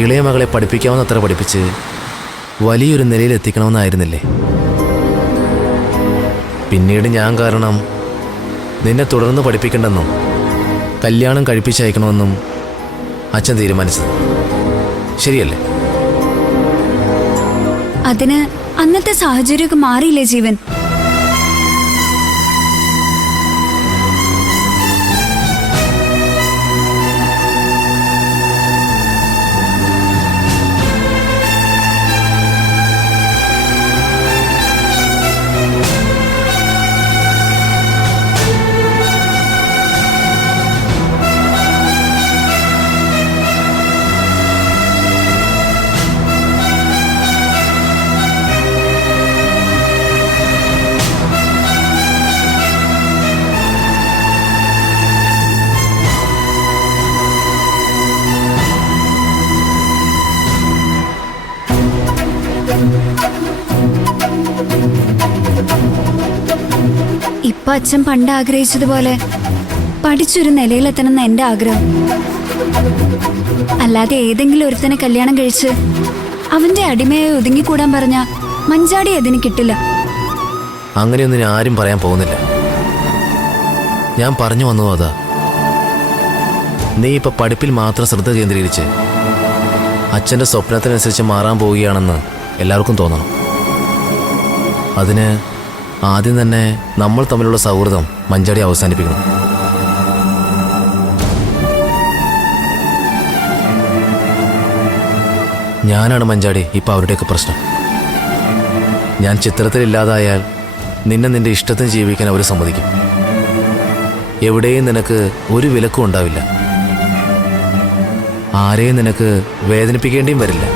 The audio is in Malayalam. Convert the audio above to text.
ഇളയ മകളെ പഠിപ്പിക്കാവുന്നത്ര പഠിപ്പിച്ച് വലിയൊരു നിലയിൽ എത്തിക്കണമെന്നായിരുന്നില്ലേ? പിന്നീട് ഞാൻ കാരണം നിന്നെ തുടർന്ന് പഠിപ്പിക്കണ്ടെന്നും കല്യാണം കഴിപ്പിച്ചയക്കണമെന്നും അച്ഛൻ തീരുമാനിച്ചത് ശരിയല്ലേ? അതിന് അന്നത്തെ സാഹചര്യമൊക്കെ മാറിയില്ലേ ജീവൻ? ഇപ്പൊ അച്ഛൻ പണ്ട് ആഗ്രഹിച്ചതുപോലെ പഠിച്ചൊരു നിലയിലെത്തണമെന്ന് എന്റെ ആഗ്രഹം. അല്ലാതെ ഏതെങ്കിലും ഒരുത്തനെ കല്യാണം കഴിച്ച് അവന്റെ അടിമയായി ഒതുങ്ങിക്കൂടാൻ പറഞ്ഞ മഞ്ചാടി അതിന് കിട്ടില്ല. അങ്ങനെയൊന്നും ഞാൻ ആരും പറയാൻ പോകുന്നില്ല. ഞാൻ പറഞ്ഞു വന്നു അതാ, നീ ഇപ്പൊ പഠിപ്പിൽ മാത്രം ശ്രദ്ധ കേന്ദ്രീകരിച്ച് അച്ഛൻ്റെ സ്വപ്നത്തിനനുസരിച്ച് മാറാൻ പോവുകയാണെന്ന് എല്ലാവർക്കും തോന്നണം. അതിന് ആദ്യം തന്നെ നമ്മൾ തമ്മിലുള്ള സൗഹൃദം മഞ്ചാടി അവസാനിപ്പിക്കണം. ഞാനാണ് മഞ്ചാടി ഇപ്പം അവരുടെയൊക്കെ പ്രശ്നം. ഞാൻ ചിത്രത്തിലില്ലാതായാൽ നിന്നെ നിന്റെ ഇഷ്ടത്തിന് ജീവിക്കാൻ അവർ സമ്മതിക്കും. എവിടെയും നിനക്ക് ഒരു വിലക്കും ഉണ്ടാവില്ല. ആരെയും നിനക്ക് വേദനിപ്പിക്കേണ്ടിയും വരില്ല.